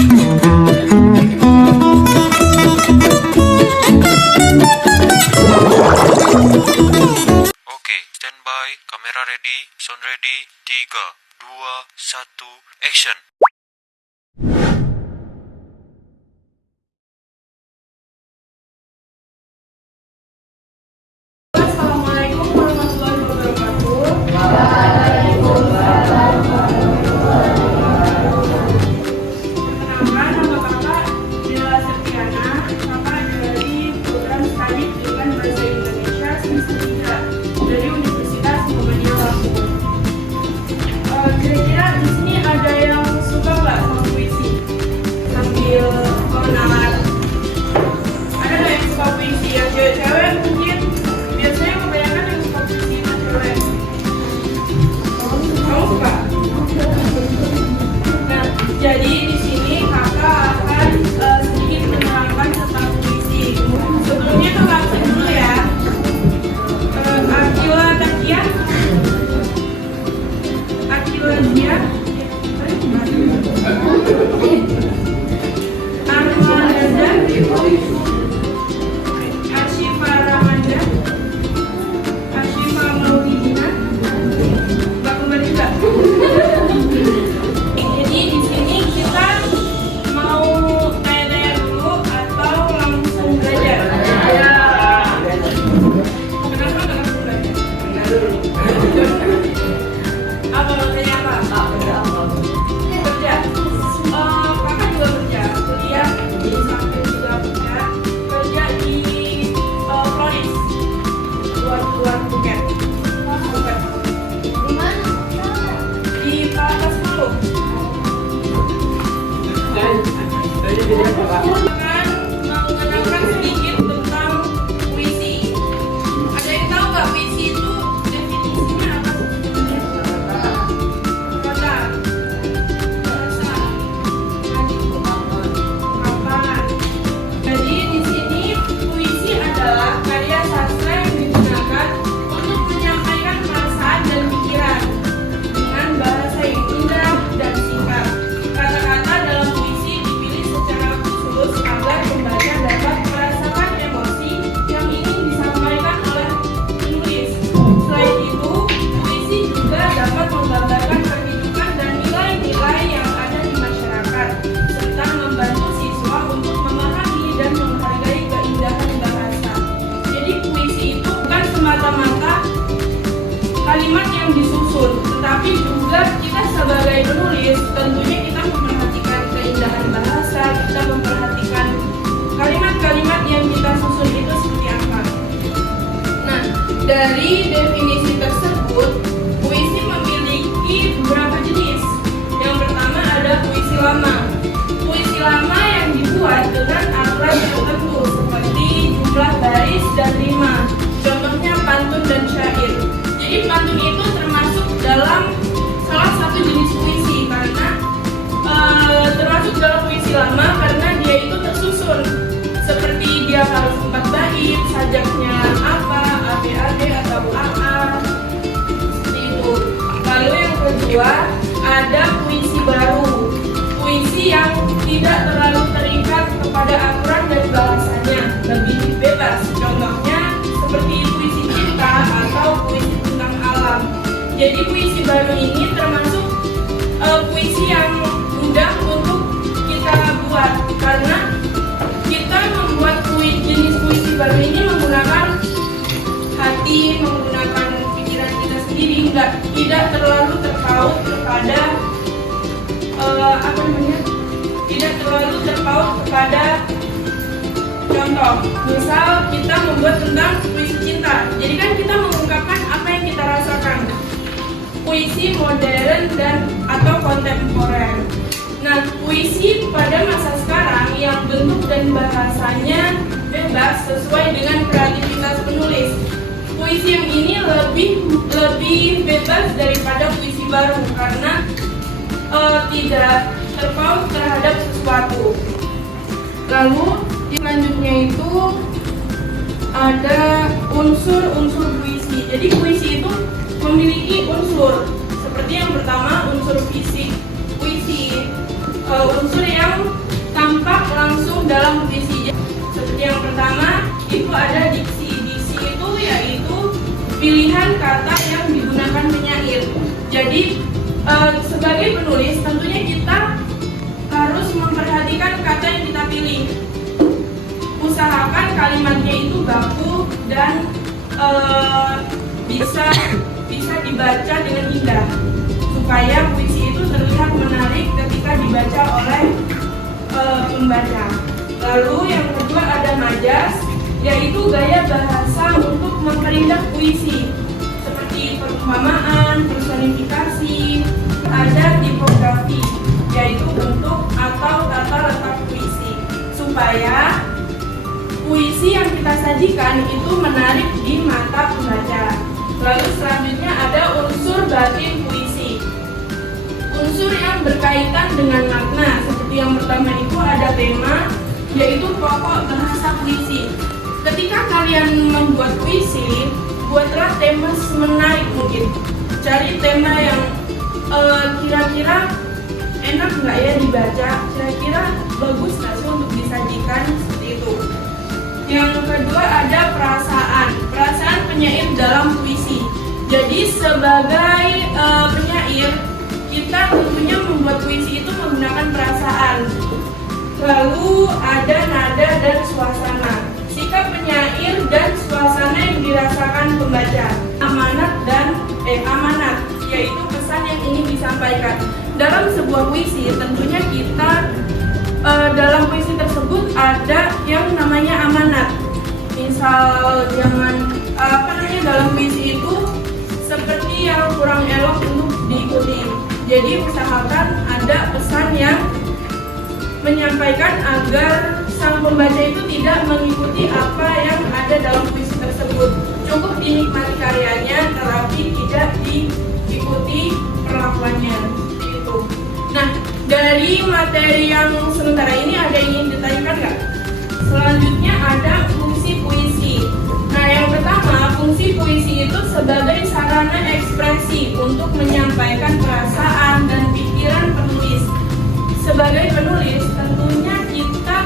Oke, standby, kamera ready, sound ready, 3, 2, 1, action. Assalamualaikum warahmatullahi wabarakatuh. Perkenalkan, nama kakak Dila Septiana. Kakak dari program studi dengan bahasa Indonesia semester 3 dari Universitas Muhammadiyah Lampung. Kira-kira di sini ada yang suka nggak sama puisi? Sambil mengenal, ada nggak yang suka puisi? Yang cewek-cewek mungkin. Biasanya kebanyakan yang suka puisi itu cewek. Kamu suka? Nah, jadi di sini kakak akan sedikit menerangkan tentang puisi. Sebelumnya kakak absen dulu ya. Akila Takia. Akila Dia. Arma Dada. Ashifa Ramanda. Ashifa Maulidina. Mbak Kembar juga. Jadi di sini kita mau tanya-tanya dulu atau langsung belajar? Ya. Kenapa langsung belajar? Apa mau tanya apa? Kerja. Kakak juga kerja. Kuliah di samping juga kerja di Flores. Luar Phuket. Di Palapas Malu. Akan mengenalkan sedikit tentang puisi. Ada yang tahu nggak puisi itu definisinya apa sebetulnya? Kata, bahasa, ungkapan. Jadi di sini puisi adalah karya sastra yang digunakan untuk menyampaikan perasaan dan pikiran dengan bahasa yang indah dan singkat. Kata-kata dalam puisi dipilih secara khusus agar pembaca dapat merasakan emosi yang ingin disampaikan oleh penulis. Selain itu, puisi juga dapat menggambarkan kehidupan dan nilai-nilai yang ada di masyarakat, serta membantu siswa untuk memahami dan menghargai keindahan bahasa. Jadi puisi itu bukan semata-mata kalimat yang disusun, tetapi juga kita sebagai penulis tentunya kita memperhatikan keindahan bahasa, kita memperhatikan kalimat-kalimat yang kita susun itu seperti apa. Nah, dari definisi tersebut, puisi memiliki beberapa jenis. Yang pertama ada puisi lama. Puisi lama yang dibuat dengan aturan tertentu seperti jumlah baris dan rima. Contohnya pantun dan syair. Jadi pantun itu termasuk dalam salah satu jenis puisi karena termasuk dalam puisi lama karena dia itu tersusun seperti dia harus 4 bait, sajaknya apa, ABAB atau AA, seperti itu. Lalu yang kedua ada puisi baru, puisi yang tidak terlalu terikat kepada aturan dan bahasanya, lebih bebas. Contohnya seperti puisi cinta atau puisi tentang alam. Jadi puisi baru ini termasuk puisi yang mudah untuk kita buat karena kita membuat jenis puisi baru ini menggunakan hati, menggunakan pikiran kita sendiri, tidak terlalu terpaut kepada tidak terlalu terpaut kepada contoh. Misal kita membuat tentang puisi cinta, jadi kan kita mengungkapkan apa yang kita rasakan. Puisi modern dan atau kontemporer. Nah, puisi pada masa sekarang yang bentuk dan bahasanya bebas sesuai dengan kreativitas penulis. Puisi yang ini lebih bebas daripada puisi baru karena tidak terpaut terhadap sesuatu. Lalu selanjutnya itu ada unsur-unsur puisi. Jadi puisi itu memiliki unsur seperti yang pertama unsur fisik puisi, unsur yang pertama itu ada diksi. Diksi itu yaitu pilihan kata yang digunakan penyair. Jadi sebagai penulis tentunya kita harus memperhatikan kata yang kita pilih. Usahakan kalimatnya itu baku dan bisa dibaca dengan indah, supaya puisi itu terlihat menarik ketika dibaca oleh pembaca. Lalu yang kedua ada majas, yaitu gaya bahasa untuk memperindah puisi, seperti perumpamaan, personifikasi. Ada tipografi, yaitu bentuk atau tata letak puisi, supaya puisi yang kita sajikan itu menarik di mata pembaca. Lalu selanjutnya ada unsur batin puisi, unsur yang berkaitan dengan makna. Seperti yang pertama itu ada tema, yaitu pokok bahasa puisi. Ketika kalian membuat puisi, buatlah tema menarik mungkin. Cari tema yang kira-kira enak nggak ya dibaca, kira-kira bagus nggak sih untuk disajikan, seperti itu. Yang kedua ada perasaan penyair dalam puisi. Jadi sebagai penyair, kita tentunya membuat puisi itu menggunakan perasaan. Lalu ada nada dan suasana, sikap penyair dan suasana yang dirasakan pembaca. Amanat, yaitu pesan yang ingin disampaikan. Dalam sebuah puisi, tentunya kita dalam puisi tersebut ada yang namanya amanat. Misal dalam puisi itu seperti yang kurang elok untuk diikuti. Jadi usahakan ada pesan yang menyampaikan agar sang pembaca itu tidak mengikuti apa yang ada dalam puisi tersebut. Cukup dinikmati karyanya, tetapi tidak diikuti perlakuannya. Seperti itu. Nah, dari materi yang sementara ini ada yang ingin ditanyakan nggak? Selanjutnya ada fungsi puisi. Nah, yang pertama, fungsi puisi itu sebagai sarana ekspresi untuk menyampaikan perasaan dan pikiran penulis. Sebagai penulis, tentunya kita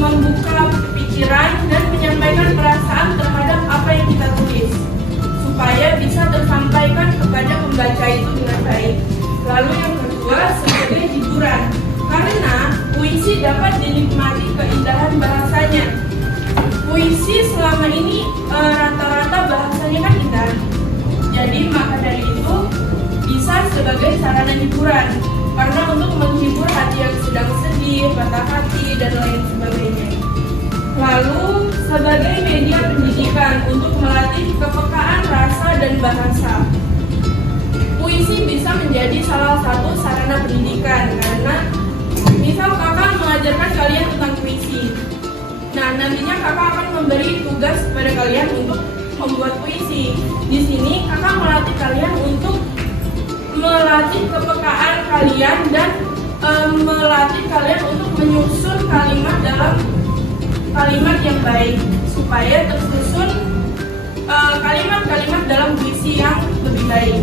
membuka pikiran dan menyampaikan perasaan terhadap apa yang kita tulis, supaya bisa tersampaikan kepada pembaca itu dengan baik. Lalu yang kedua, sebagai hiburan, karena puisi dapat dinikmati keindahan bahasanya. Puisi selama ini rata-rata bahasanya kan indah, jadi maka dari itu bisa sebagai sarana hiburan, karena untuk menghibur hati yang sedang sedih, patah hati, dan lain sebagainya. Lalu sebagai media pendidikan untuk melatih kepekaan rasa dan bahasa. Puisi bisa menjadi salah satu sarana pendidikan, karena misal kakak mengajarkan kalian tentang puisi. Nah, nantinya kakak akan memberi tugas kepada kalian untuk membuat puisi. Di sini kakak melatih kalian untuk melatih kepekaan kalian dan melatih kalian untuk menyusun kalimat dalam kalimat yang baik, supaya tersusun kalimat-kalimat dalam puisi yang lebih baik.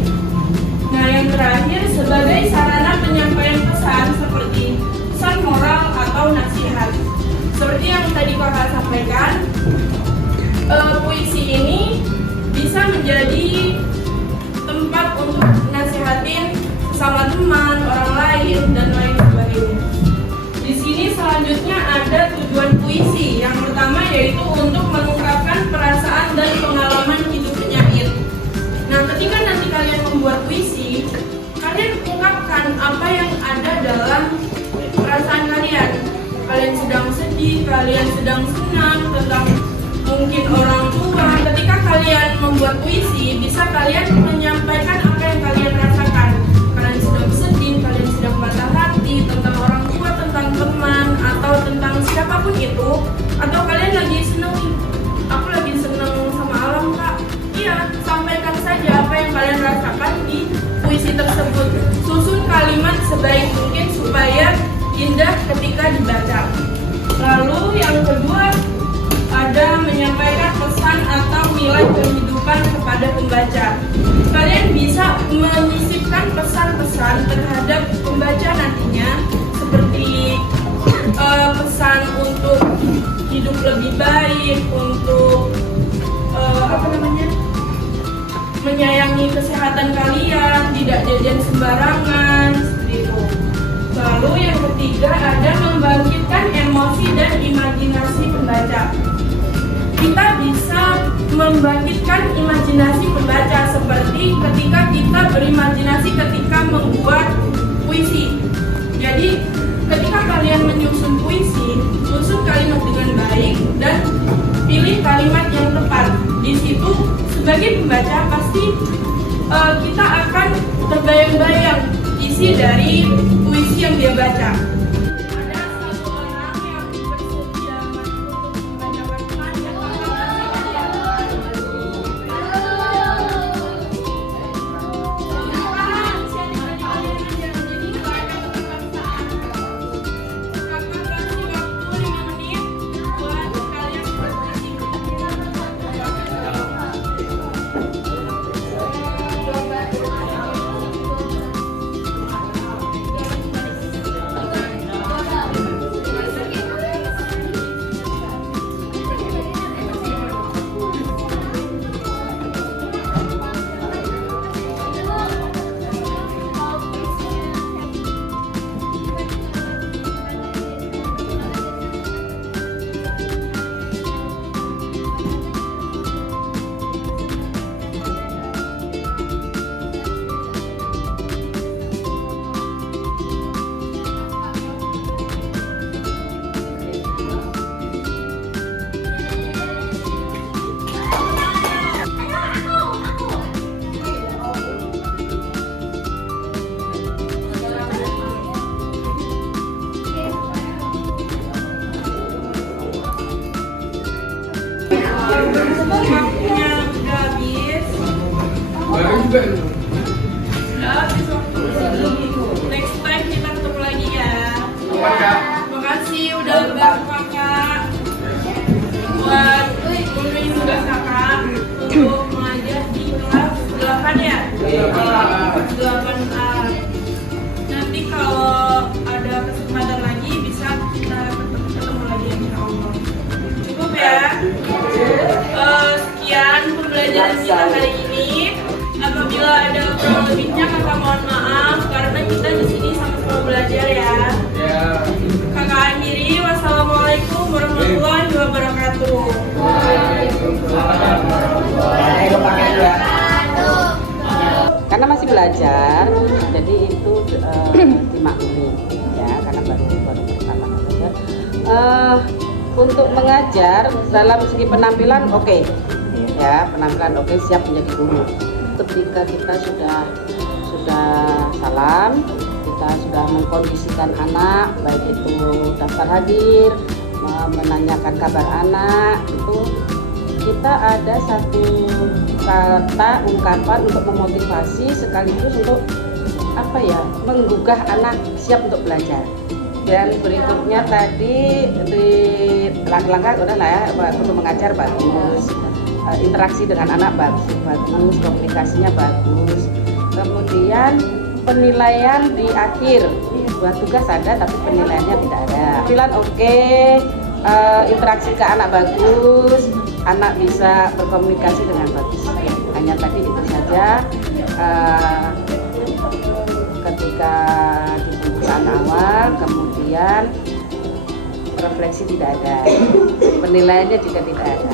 Nah, yang terakhir sebagai sarana penyampaian pesan seperti pesan moral atau nasihat. Seperti yang tadi kakak sampaikan, puisi ini bisa menjadi tempat untuk nasihatin sesama teman, orang lain, dan lain sebagainya. Di sini selanjutnya ada tujuan puisi. Yang pertama yaitu untuk mengungkapkan perasaan dan pengalaman hidup penyair. Nah, ketika nanti kalian membuat puisi, kalian ungkapkan apa yang ada dalam perasaan kalian. Kalian sedang sedih, kalian sedang senang, tentang mungkin orang tua. Ketika kalian membuat puisi, bisa kalian menyampaikan apa yang kalian rasakan. Kalian sedang sedih, kalian sedang patah hati, tentang orang tua, tentang teman, atau tentang siapapun itu. Atau kalian lagi senang, aku lagi senang sama alam kak. Iya, sampaikan saja apa yang kalian rasakan di puisi tersebut. Susun kalimat sebaik mungkin supaya indah ketika dibaca. Lalu yang kedua ada menyampaikan pesan atau nilai kehidupan kepada pembaca. Kalian bisa menyisipkan pesan-pesan terhadap pembaca nantinya, seperti pesan untuk hidup lebih baik, untuk menyayangi kesehatan kalian, tidak jajan sembarangan, seperti itu. Lalu yang ketiga ada membangkitkan emosi dan imajinasi pembaca. Kita bisa membangkitkan imajinasi pembaca seperti ketika kita berimajinasi ketika membuat puisi. Jadi ketika kalian menyusun puisi, susun kalimat dengan baik dan pilih kalimat yang tepat. Di situ sebagai pembaca pasti kita akan terbayang-bayang isi dari puisi yang dia baca. Ada satu orang yang bersedia untuk membacakan panjang waktunya udah habis. Udah habis waktu. Next time kita ketemu lagi ya. Terima kasih udah bantu kakak buat ngurusin tugas kakak untuk mengajar di kelas 8 ya. 8A. Nanti kalau ada kesempatan lagi bisa kita ketemu lagi insya Allah. Cukup ya. Sekian pembelajaran kita hari ini. Apabila ada kurang lebihnya kakak mohon maaf karena kita di sini sama-sama belajar ya. Kakak akhiri, wassalamualaikum warahmatullahi wabarakatuh. Karena masih belajar, jadi itu dimaklumi ya, karena baru pertama belajar. Untuk mengajar dalam segi penampilan oke. Ya, penampilan oke, siap menjadi guru. Ketika kita sudah salam, kita sudah mengkondisikan anak, baik itu daftar hadir, menanyakan kabar anak, itu kita ada satu kata ungkapan untuk memotivasi sekaligus untuk menggugah anak siap untuk belajar. Dan berikutnya tadi di langkah-langkah udah lah ya, untuk mengajar bagus, interaksi dengan anak bagus, komunikasinya bagus. Kemudian penilaian di akhir, buat tugas ada tapi penilaiannya tidak ada. Penilaian oke, interaksi ke anak bagus, anak bisa berkomunikasi dengan bagus. Hanya tadi itu saja. Ketika di pembukaan awal, kemudian refleksi tidak ada, penilaiannya juga tidak ada.